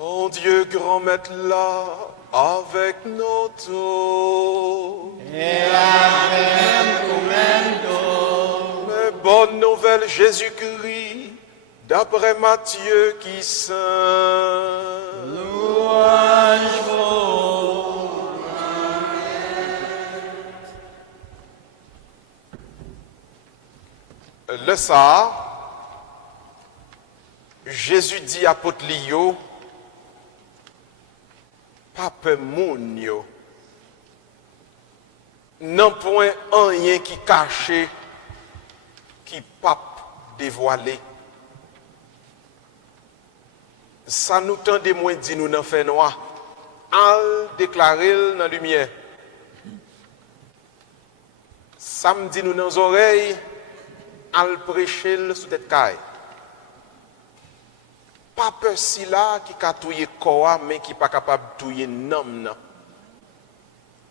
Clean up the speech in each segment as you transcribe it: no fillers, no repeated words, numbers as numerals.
Mon Dieu, grand maître là, avec notre eau. Et avec nous, Mais bonne nouvelle, Jésus-Christ, d'après Matthieu qui saint. louange vous. Le ça, Jésus dit à Potlio, Pape moun yo, non point rien qui caché, qui pape dévoilé. Ça nous tend des moins dit nous n'en fait noir, al déclarer dans la lumière. Ça me dit nous dans les oreilles, al prêcher sous tête caille. Pas peur si là qui a touillé corps mais qui pas capable de touiller nom non.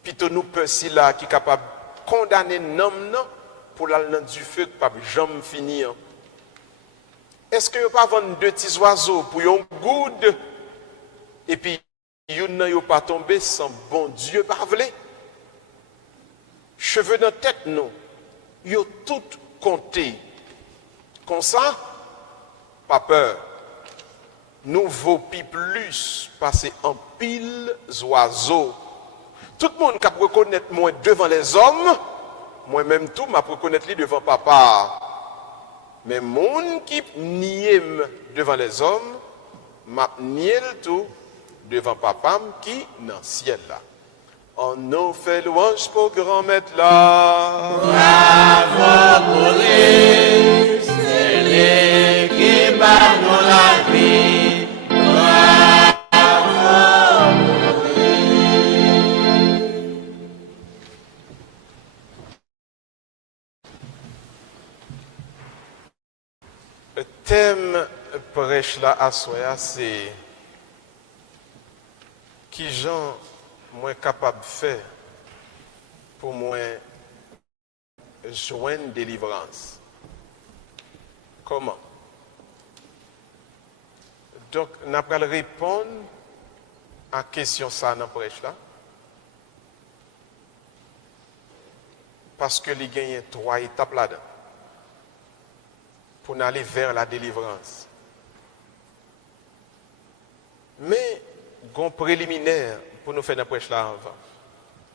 Plutôt nous peur si là qui capable de condamner nom non pour l'aller du feu qui pas jamais finir. Est-ce que vous pas vendre deux petits oiseaux pour un good et puis yon nan yo pas tomber sans bon Dieu pas vle? Cheveux dans tête non. Yo tout compté. Comme ça, pas peur. Nous vaut plus passer en pile oiseaux. Tout le monde qui reconnaître moi devant les hommes, moi-même tout m'a reconnaître lui devant papa. Mais monde qui nie devant les hommes, m'a nié tout devant papa qui dans le ciel là. On nous fait louange pour grand maître là. Bravo pour lui, c'est lui qui bat nous la vie. Le thème prêche là à soya c'est qui gens moins capable de faire pour moi joindre délivrance. Comment? Donc, nous allons répondre à la question ça dans le prêche là. Parce que il y a 3 étapes là-dedans. Pour aller vers la délivrance. Mais, un préliminaire pour nous faire une prêche là avant.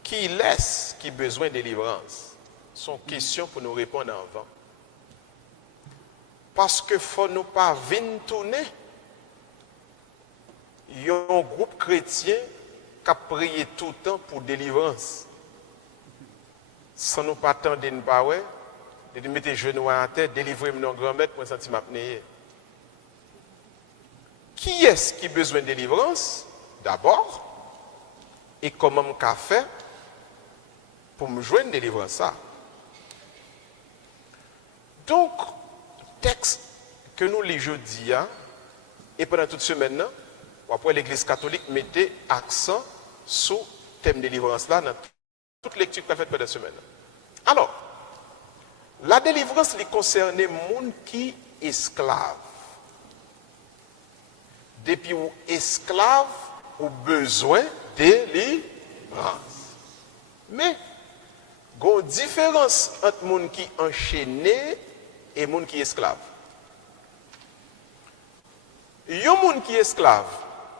Qui laisse qui besoin de délivrance? Sont questions pour nous répondre avant. Parce que faut nous pas venir tourner. Il y a un groupe chrétien qui a prié tout le temps pour délivrance. Sans nous pas attendre de nous parler. De mettre les genoux à terre, délivrer mon grand-mère pour un sentiment apnéé. Qui est-ce qui a besoin de délivrance? D'abord, et comment je fais pour me joindre délivrance ça? Donc, texte que nous les jeudis, et pendant toute semaine, après l'Église catholique mettait accent sur le thème de délivrance là dans toute lecture qu'on a faite pendant la semaine. Alors, la délivrance les concerne les gens qui sont esclaves. Depuis ou esclaves, ou besoin de délivrance. Mais, il y a une différence entre les gens qui sont enchaînés et les gens qui sont esclaves. Les gens qui sont esclaves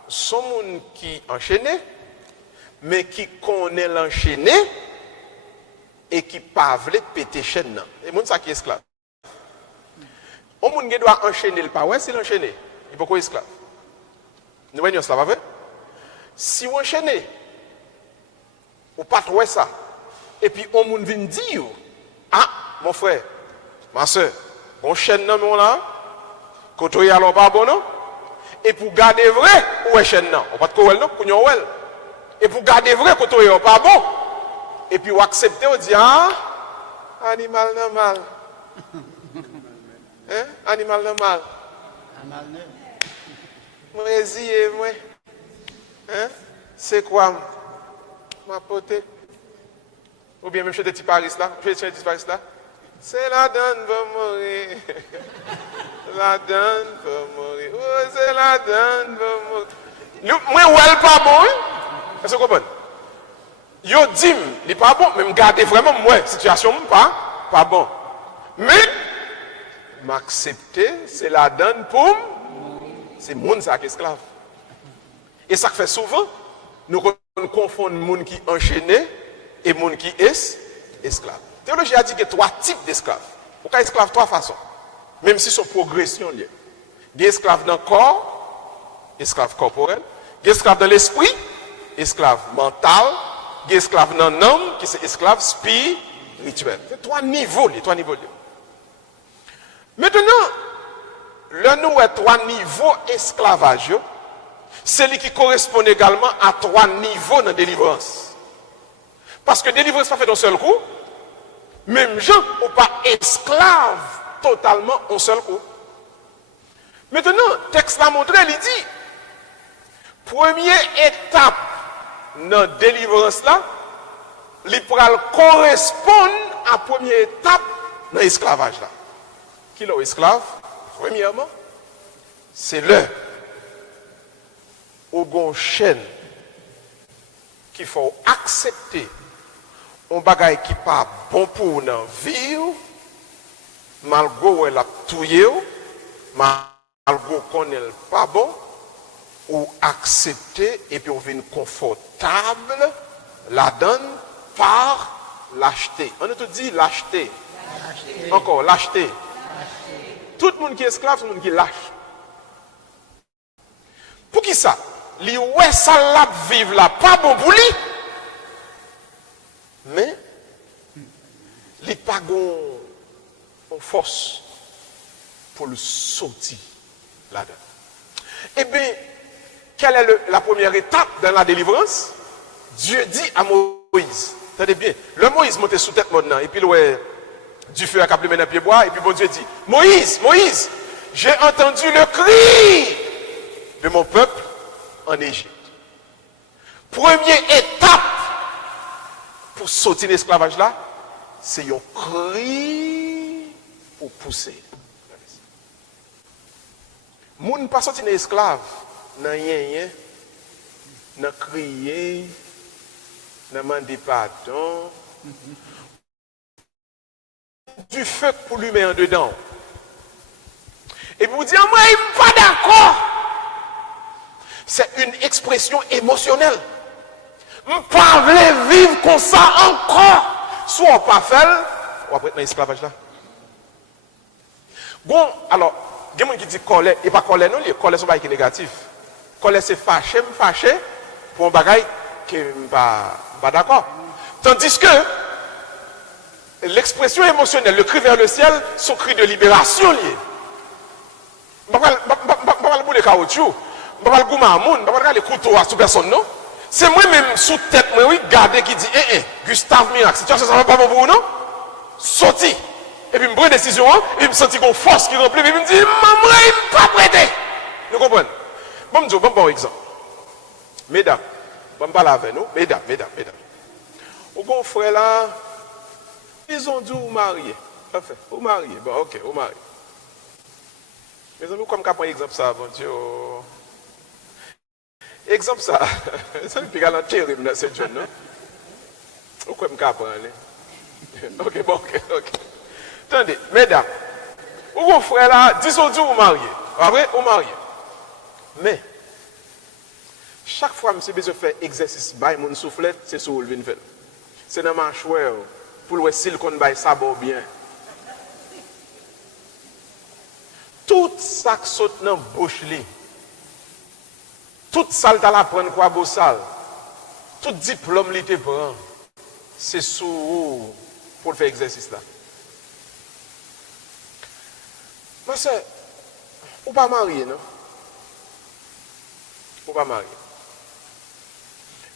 sont les gens qui sont enchaînés, mais qui connaissent l'enchaîné et qui ne peuvent pas péter chaîne. Et les gens qui sont esclaves. Les gens qui doivent enchaîner le pas, c'est l'enchaîner. Il faut qu'on esclave. Nous voyons ça, va vrai? Si vous enchaînez, vous ne pas trouver ça. Et puis, on vient dire, ah, mon frère, ma soeur, on chaîne dans mon là, quand on y a l'on pas bon, non? Et pour garder vrai, où est chaîne non? On pas de quoi, non? Pour nous, et pour garder vrai, quand on y a pas bon, et puis, vous acceptez, on dit, ah, animal normal. Hein? Animal normal. Moi, hésite, moi. Hein? C'est quoi? Ma pote? Ou bien même chez des petits Paris là? Chez des petits Paris là? C'est la donne va mourir. La donne va mourir. Oh, c'est la donne va mourir. Moi, ouais, pas bon. Est-ce que vous comprenez? Yo dit, il n'est pas bon, mais me garder vraiment, moi, situation pas bon. Mais, m'accepter, c'est la donne pour c'est monde ça qui est esclave. Et ça fait souvent, nous confondons monde qui enchaîné et monde qui est esclave. La théologie a dit qu'il y a 3 types d'esclaves. On peut esclave 3 façons. Même si c'est progression liée. Il y a esclave dans le corps, esclave corporel. Il y a esclave dans l'esprit, esclave mental. Il y a esclave dans l'âme, qui c'est esclave spirituel. C'est 3 niveaux. Maintenant, le nous est 3 niveaux esclavage. C'est lui qui correspond également à 3 niveaux de délivrance. Parce que délivrance pas fait d'un seul coup. Même gens ou pas esclaves totalement d'un seul coup. Maintenant, le texte l'a montré, il dit, première étape dans la délivrance là, il correspond à la première étape dans l'esclavage là. Qui est l'esclave? Premièrement, c'est le au chaîne qu'il faut accepter un bagage qui pas bon pour nous vivre, malgré la touye, malgré qu'on n'est pas bon, ou accepter et puis on vient confortable, la donne par l'acheter. On a tout dit l'acheter. Encore l'acheter. Tout le monde qui est esclave, tout le monde qui lâche. Pour qui ça? Li ouais ça la vivre là, pas bon pour lui. Mais, li pas gon force pour le sortir là-dedans. Eh bien, quelle est la première étape dans la délivrance? Dieu dit à Moïse, attendez bien, le Moïse monte sous tête maintenant, et puis ouais, du feu à cap le dans pied bois, et puis bon Dieu dit, Moïse, j'ai entendu le cri de mon peuple en Égypte. Première étape pour sortir de l'esclavage là, c'est un cri pour pousser. Moun pas sorti de l'esclave, nan rien, nan crier, nan demander pardon. Du feu pour lui mettre en dedans. Et vous dire, moi, il n'est pas d'accord. C'est une expression émotionnelle. Je ne peux pas vivre comme ça encore. Soit on pas fait, ou après dans l'esclavage là. Bon, alors, il y a des gens qui disent colère, et pas colère, non, les colère sont pas négatif. Colère c'est fâché pour un bagage que je ne suis pas d'accord. Tandis que l'expression émotionnelle, le cri vers le ciel, son cri de libération lié. Je ne vais pas le bout de caoutchouc, je ne vais pas le goût mamoun, je ne vais pas le couteau à toute personne, non? C'est moi-même sous tête, moi, oui, garder qui dit, Gustave Miracle, situation ça ne va pas bon pour vous, non? Sorti. Et puis, je prends une décision, et puis, je me sens qu'on force qui remplit, et puis, je me dis, maman, il n'est pas prêté. Vous comprenez? Bon, je vais bon exemple. Mesdames, je vais parler avec nous. Mesdames. Au bon frère là, ils ont dit vous mariez. Enfin, vous mariez. Bon, ok, vous mariez. Mes amis, comme qu'à prendre exemple ça, bon Dieu. Exemple ça, c'est un peu terrible dans cette jeune, non? Vous comme qu'à prendre. Ok, bon, ok. Attendez, mesdames, au bon frère là, disons dit vous mariez. Après, vous mariez. Mais, chaque fois que je besoin de faire exercice, mon soufflette, c'est sur le vin. C'est dans ma chouette pour le silicone by sabot bien. Tout ça qui saute dans la bouche, tout ça que la prendre quoi beau sale, tout diplôme qui te prend, c'est sous pour faire exercice là. Ma soeur, ou pas marié, non? Ou pas marié.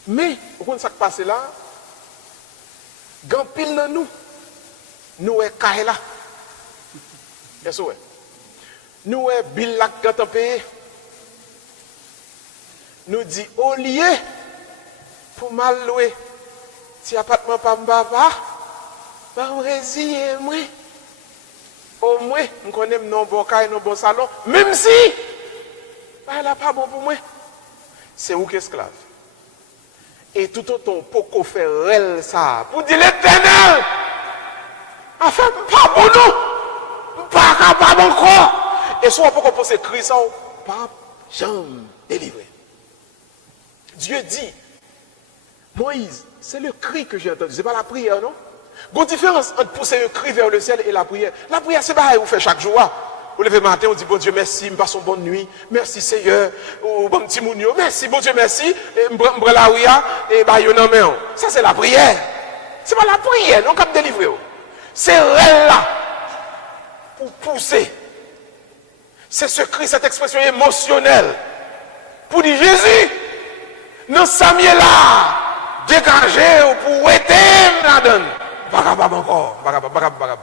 Mais, vous comprenez ce qui passe là? Grand pile dans nous est caille là. Qu'est-ce que nous est bill là quand on paye. Nous dit au lieu pour mal louer si appartement pas papa, pas résilier moi. Au moins, nous connaissons nos bon caille, nos bon salon, même si elle n'a pas bon pour moi. c'est où qu'esclave. Et tout autant pour faire elle ça, pour dire l'Éternel, enfin, pas bon nous, pas capable encore. Et soit pour qu'on pense écrire ça, pas jamais délivré. Dieu dit, Moïse, c'est le cri que j'ai entendu, c'est pas la prière, non? Il y a une différence entre pousser un cri vers le ciel et la prière. La prière, c'est pareil, vous faites chaque jour. Vous levez le matin, on dit, bon Dieu, merci, passons bonne nuit, merci Seigneur, ou bon petit mounio, merci, bon Dieu, merci, et m'bre la ouya, et bah, yon en main. Ça, c'est la prière. C'est pas la prière, non, comme délivrer. C'est elle là, pour pousser. C'est ce cri, cette expression émotionnelle, pour dire, Jésus, nous sommes là, dégagés, pour aider, la donne. Barabab encore, barabab.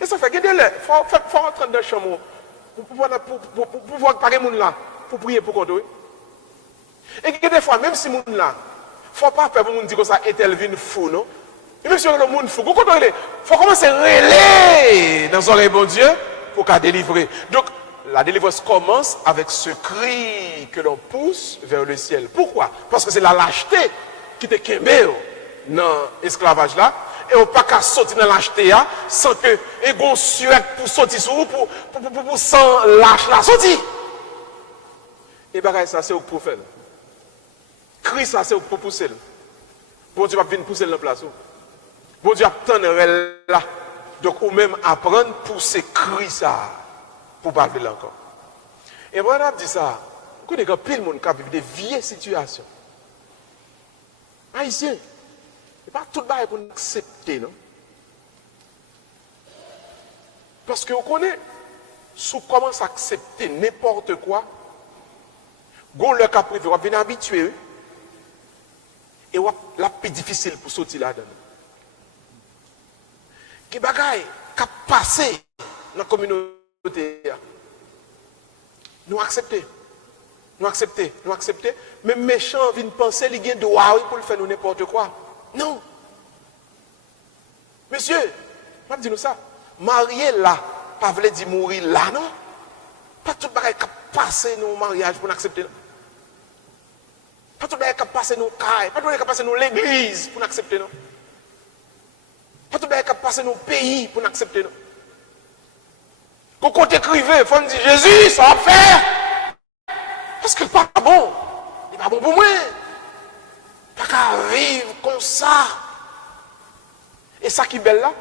Et ça fait que il faut rentrer dans le chambre pour pouvoir parler moun là, pour prier pour qu'on. Et que des fois, même si moun là, il ne faut pas faire pour moun dire que ça est Elvin fou, non? Et même si le monde fou, il faut commencer à relayer dans son bon Dieu pour qu'à délivrer. Donc, la délivrance commence avec ce cri que l'on pousse vers le ciel. Pourquoi? Parce que c'est la lâcheté qui te kembe dans l'esclavage là. Et on ne peut pas sortir dans lâcheté sans que les gens suètent pour sortir sur vous, pour sans lâche la sortie. Et bien ça c'est pour faire. Cri ça c'est pour pousser. Bon Dieu va venir pousser dans la place. Bon Dieu va attendre là. Donc ou même apprendre pour ce cri ça. Pour pas vivre encore. Et moi, on a dit ça. Vous connaissez que pile de monde qui vit des vieilles situations. Haïtien. Ce n'est pas tout le monde pour nous accepter, non? Parce que vous connaissez, si vous commencez à accepter n'importe quoi, vous le cas privé, vous venez habitué. Et la plus difficile pour sortir là-dedans. Qui bagaille, qui a passé dans la communauté. Nous accepter, même méchant viennent penser qu'il y a droit pour le faire nous n'importe quoi. Non. Monsieur, je vais dire nous ça. Marié là, pas veut dire mourir là, non? Pas tout le monde qui a passé nos mariages pour nous accepter. Pas tout le monde qui a passé nos cailles, pas tout le monde qui a passé nos l'église pour nous accepter, non? Pas tout le monde qui a passé nos pays pour nous accepter, non? Quand on t'écrivait, il faut me dire, Jésus, ça va faire. Parce que pas bon. Il n'est pas bon pour moi. Pas qu'à vivre comme ça. Et ça qui est belle là,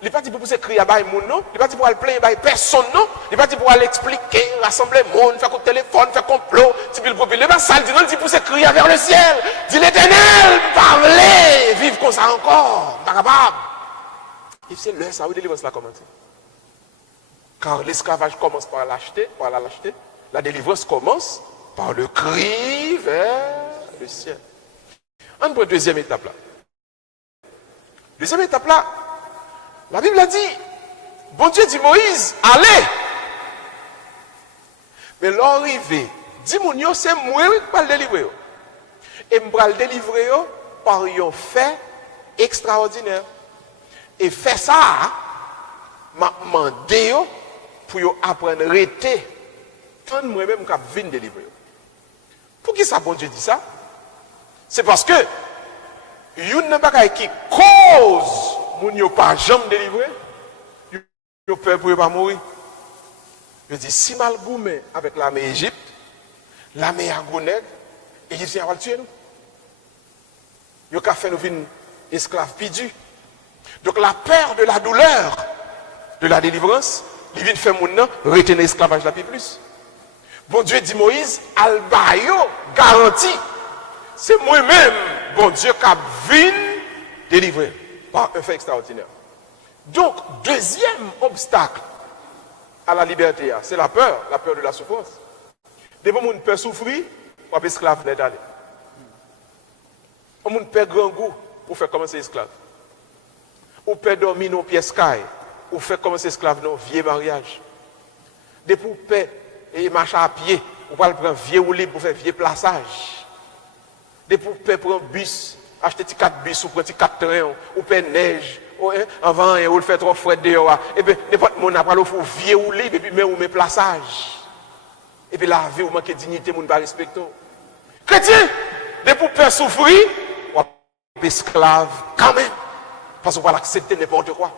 il n'est pas dit pour pousser crier à bail moun non. Il n'est pas dit pour aller plaindre à personne non. Il n'est pas dit pour aller expliquer, rassembler monde, faire coup de téléphone, faire complot, type le populaire. Il n'est pas ça, il dit non, il dit pousser crier vers le ciel. Dis l'Éternel, parlez, vivre comme ça encore. Pas capable. Et c'est là, ça, où délivrance la commenter. Car l'esclavage commence par la lâcheté, la délivrance commence par le cri vers le ciel. On prend deuxième étape là. Deuxième étape là, la Bible a dit, bon Dieu dit Moïse, allez. Mais l'arrivée, dit mon c'est moi qui vais le délivrer. Et je vais le délivrer par un fait extraordinaire. Et fait ça, m'a demandé pour apprendre à arrêter. Tant moi-même qui viens délivrer. Pour qui ça, bon Dieu dit ça? C'est parce que il y a une bagaille qui cause mon yo pas jamais délivré. Yo peur pour pas mourir. Je dis si mal goumé avec l'armée Égypte, l'armée Agonègue, Égyptiens va le tuer nous. Yo ka fait nous vinn esclaves pidus. Donc la peur de la douleur de la délivrance, il vient faire mon nom retenir l'esclavage la plus. Bon Dieu dit Moïse, Albayo garantie. C'est moi-même, bon Dieu, qui a vu délivrer par un fait extraordinaire. Donc, deuxième obstacle à la liberté, c'est la peur de la souffrance. Des moments où on peut souffrir, on peut esclave d'aller. On peut grand goût pour faire commencer esclave. On peut dormir dans une pièce caille, ou faire commencer esclave dans un vieux mariage. Des poupées et marcher à pied, on peut prendre un vieux ou libre pour faire vieux plaçage. Des poupées prendre un bus, acheter 4 bus ou prendre 4 trains, ou faire neige, avant ou le faire trop frais dehors. Et puis, n'importe mon après le faut vieux ou libre, et puis mais ou mes plaçages. Et puis la vie ou manque de dignité, mon pas respecter. Chrétien, de pour faire souffrir, ou esclave quand même. Parce qu'on va l'accepter n'importe quoi.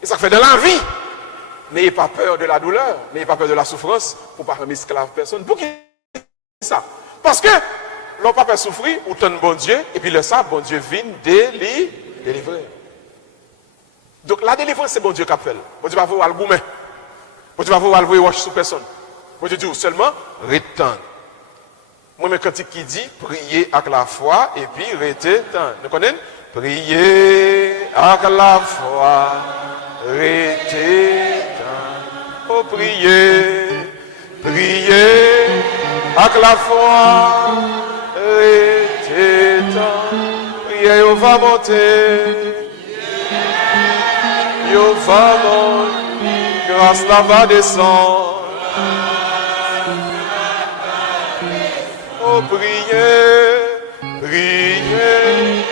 Et ça fait de l'envie. N'ayez pas peur de la douleur, n'ayez pas peur de la souffrance pour ne pas rendre esclave personne. Pour qui ça? Parce que l'on pas faire souffrir, ou ton bon Dieu, et puis le ça, bon Dieu vient délivrer. Donc la délivrance, c'est bon Dieu qui a fait. Bon Dieu va vous le goumer. Bon Dieu va vous le wash sur personne. Bon Dieu dit seulement, retendre. Moi, quand il dit, priez avec la foi, et puis retendre. Vous connaissez? Priez avec la foi, retendre. Oh, priez, priez avec la foi, retendre. Priez, on va monter. Yo va monter, grâce la va descendre. Oh, priez, priez,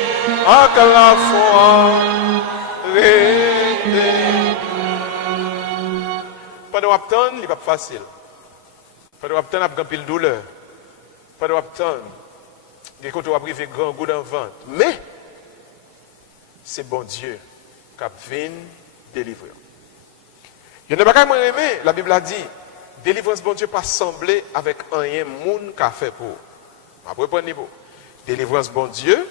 avec la foi, restez. Pendant attendre, il n'est pas facile. Pendant attendre, il y a une douleur. Pendant attendre, il y a un grand goût dans le ventre. Mais, c'est bon Dieu qui vient délivrer. Il n'y a pas qu'à aimer, la Bible a dit, délivrance bon Dieu pas semblé avec rien monde qu'a fait pour. Après prenez pour. Délivrance bon Dieu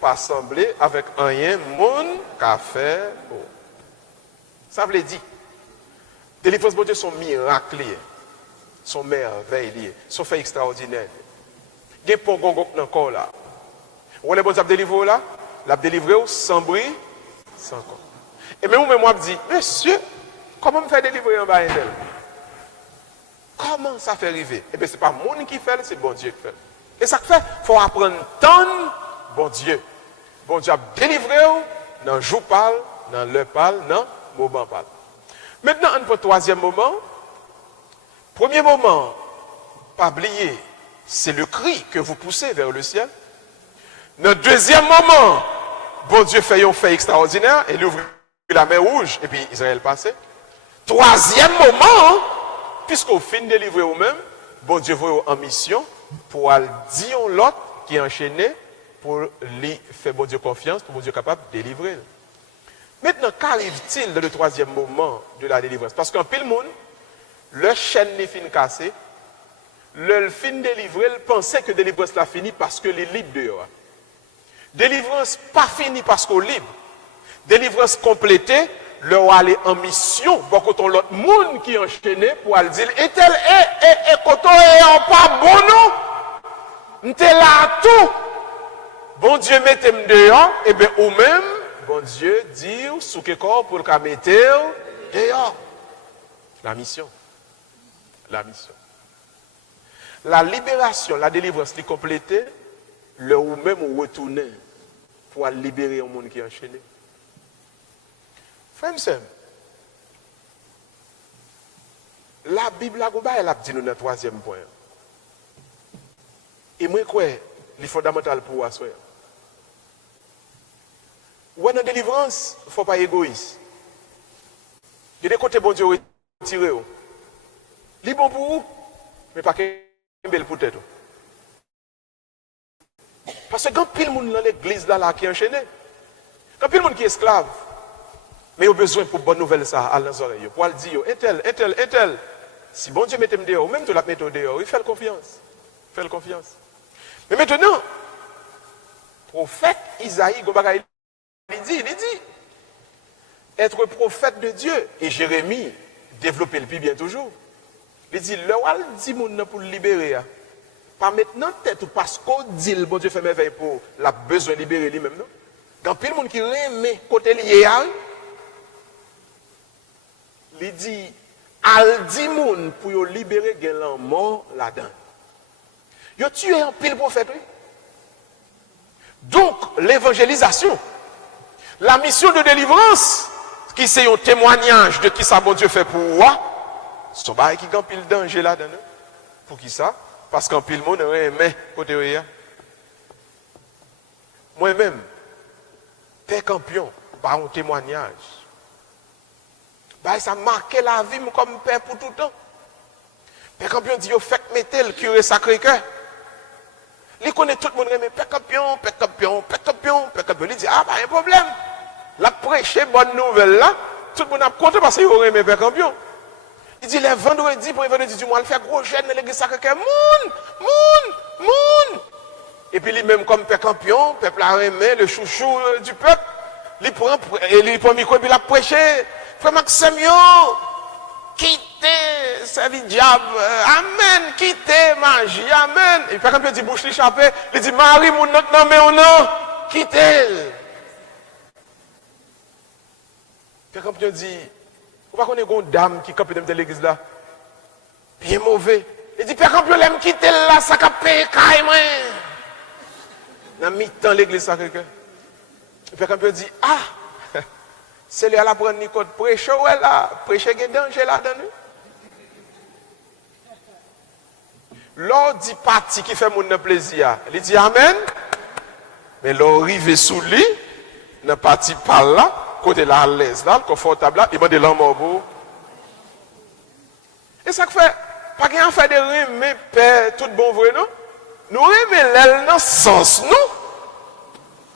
pas semblé avec rien monde qu'a fait pour. Ça veut dire délivrance bon Dieu sont miracles, sont merveilles, sont faits extraordinaires. Il y a pas gongon encore là. Où les bon Dieu délivré là, l'a délivré sans bruit, sans corps. Et même moi je dis, monsieur, comment me faire délivrer en bas d'elle? Comment ça fait arriver? Eh bien, ce n'est pas moi qui fait, c'est bon Dieu qui fait. Et ça fait, il faut apprendre tant bon Dieu. Bon Dieu a délivré dans le jour parle, dans le parle, dans le moment parle. Maintenant, on prend le troisième moment. Premier moment, pas oublier, c'est le cri que vous poussez vers le ciel. Dans le deuxième moment, bon Dieu fait un fait extraordinaire, et il ouvre la mer rouge, et puis Israël passait. Troisième moment, puisqu'au fin de délivrer vous-même, bon Dieu vous en mission pour dire l'autre qui est enchaîné pour lui faire bon Dieu confiance, pour bon Dieu capable de délivrer. Maintenant, qu'arrive-t-il dans le troisième moment de la délivrance? Parce qu'en pile monde, le chaîne n'est fin cassé, le fin délivré, il pensait que délivrance l'a fini parce que les libre dehors. Délivrance pas fini parce qu'on libre. Délivrance complétée, leur aller en mission, beaucoup de l'autre monde qui est enchaîné pour aller dire, et tel, et quand on est pas bon, nous, nous là tout. Bon Dieu mettez dehors, et bien, ou même, bon Dieu dit, sous quel corps pour le mettre dehors. La mission. La mission. La libération, la délivrance, est complétée, le ou même ou retourner pour libérer un monde qui est enchaîné. Frère, la Bible elle a dit nous dans le troisième point. Et moi, quoi, c'est fondamental pour vous. Ou dans la délivrance, il ne faut pas être égoïste. Il y a des côtés bon Dieu retiré. Il est bon pour vous, mais pas qu'un bel pour tête. Parce que quand pile monde dans l'église là qui est enchaîné, quand pile monde qui est esclave, mais il a besoin pour bonne nouvelle ça à les oreilles. Pour le dire, un tel. Si bon Dieu mette dehors, même tu la mets dehors, il fait confiance. Fait confiance. Mais maintenant, prophète Isaïe, il dit, être prophète de Dieu. Et Jérémie, développer le plus bien toujours. Il dit, le roi dit pour le libérer. Pas maintenant tête ou parce qu'on dit le bon Dieu fait merveille pour la besoin de libérer lui-même. Non? Quand pile monde qui remet côté lié, il dit, al di moun pour yo libérer gen mort là-dedans. Yo tué un pile prophète, oui. Donc, l'évangélisation, la mission de délivrance, qui c'est un témoignage de qui ça bon Dieu fait pour moi, c'est un qui gagne pile danger là-dedans. Pour qui ça? Parce qu'en pile monde remet côté oui. Moi-même, père campion, par un témoignage. Ça a marqué la vie comme père pour tout le temps. Père campion dit, fait mettez le curé Sacré-Cœur. Il connaît tout le monde, mais père campion, père campion, père campion, père campion. Il dit, ah, pas un problème. La prêcher bonne nouvelle là, tout le monde a compté parce qu'il aurait aimé père campion. Il dit, les vendredis, pour les vendredis du mois, il fait gros jeûne dans l'église sacrée, moun. Et puis, lui-même, comme père campion, peuple a aimé, le chouchou du peuple, il prend le micro et puis il a prêché. Frère Maxime, quittez, c'est le diable, amen, quittez, magie, amen. Et puis, quand il dit bouche l'échappée, il dit, Marie, mon notre nom, mais non, quittez. Puis, quand il dit, vous ne connaissez pas une dame qui campe dans l'église là, bien mauvais. Il dit, Père Campion, l'aime quitter là, ça a payé carrément. Dans mi-temps, l'église, ça quelqu'un. Père Campion dit, ah, c'est lui à la prendre Nicole, prêcher, ouais là, prêcher, il y a danger là-dedans. L'on dit parti qui fait mon plaisir, il dit amen, mais l'on arrive sous lui, n'a parti par là, côté là, à l'aise là, confortable là, il m'a dit l'homme. Et ça fait, pas qu'il y a fait de rime, mais père, tout bon vrai, non? Nous remettons l'aile dans le sens, nous.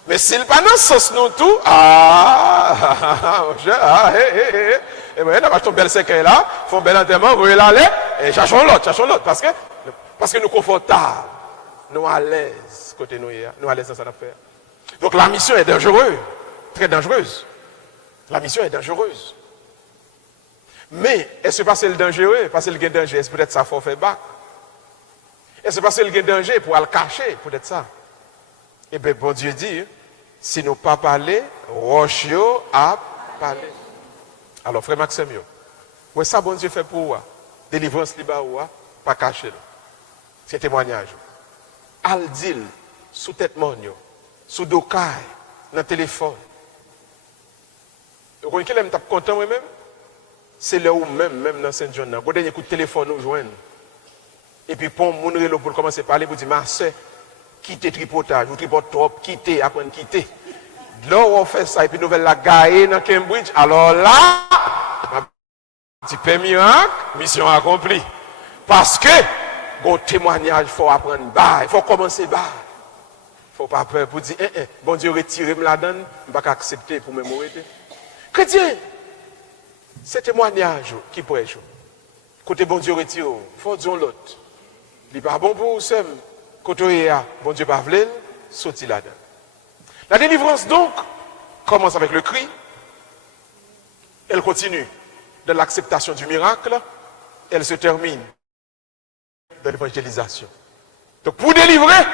Mais s'il pas dans le sens, nous tout, et bien, on va ton bel secret là, font bel enterrement, vous l'aller, et cherchons l'autre, parce que nous confortables, nous à l'aise, côté nous à l'aise dans cette affaire. Donc la mission est dangereuse, très dangereuse. La mission est dangereuse. Mais, est-ce que c'est le dangereux? Parce que le danger, est-ce peut-être ça faut faire bas? Est-ce parce que le danger pour le cacher, peut-être ça? Eh bien, bon Dieu dit, si nous pas parler, roche a parlé. Alors, frère Maxime, ouais, ça, bon Dieu fait pour vous. Délivrance libre, pas cacher. C'est témoignage. Aldil, sous tête monio, sous docaille, dans le téléphone. Vous connaissez qui est content moi-même? C'est là où même dans Saint-Jean, vous avez un coup de téléphone, nous joignent. Et puis, pour mon relo pour commencer à parler, vous dites, ma soeur, quittez tripotage, vous tripotez trop, quittez, apprenez quitter. Là, on fait ça, et puis nous allons la gailler dans Cambridge. Alors là, petit peu miracle, mission accomplie. Parce que, bon témoignage, il faut apprendre bas, il faut commencer bas. Il ne faut pas peur pour dire, bon Dieu, retirez-moi la donne, je ne vais pas accepter pour me mourir. Chrétien, c'est témoignage qui prêche. Côté bon Dieu, retire, il faut dire l'autre. Il n'est pas bon pour vous seul. Quand on est bon Dieu pas voulu, sorti là-dedans. La délivrance donc commence avec le cri. Elle continue dans l'acceptation du miracle. Elle se termine dans l'évangélisation. Donc pour délivrer,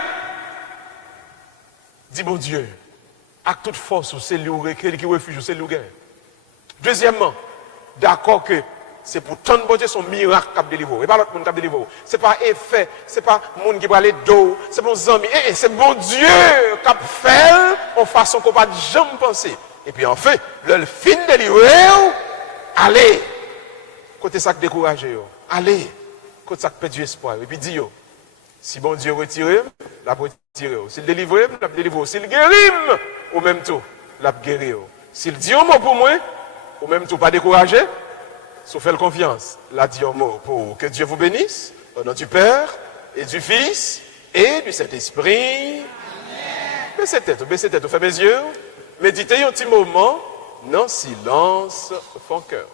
dit bon Dieu, avec toute force, c'est lui qui refuge, c'est lui. Deuxièmement, d'accord que c'est pour tant de bon Dieu son miracle qui a délivré. Et pas l'autre monde qui a délivré. Ce n'est pas effet, ce n'est pas le monde qui va aller dos, c'est mon ami. C'est bon Dieu qui a fait en façon qu'on ne peut jamais penser. Et puis enfin, le fin délivré, allez, côté ça qui décourage, allez, côté ça qui perd du espoir. Et puis dis, si bon Dieu retire, la retire. S'il délivre, la délivre. S'il guérit, au même temps, la guérir. S'il dit un mot pour moi, au même temps, pas décourager. Sauf faire confiance, l'a dit en mot pour que Dieu vous bénisse, au nom du Père et du Fils et du Saint-Esprit. Baissez tête, fermez les yeux, méditez un petit moment, non silence, fond cœur.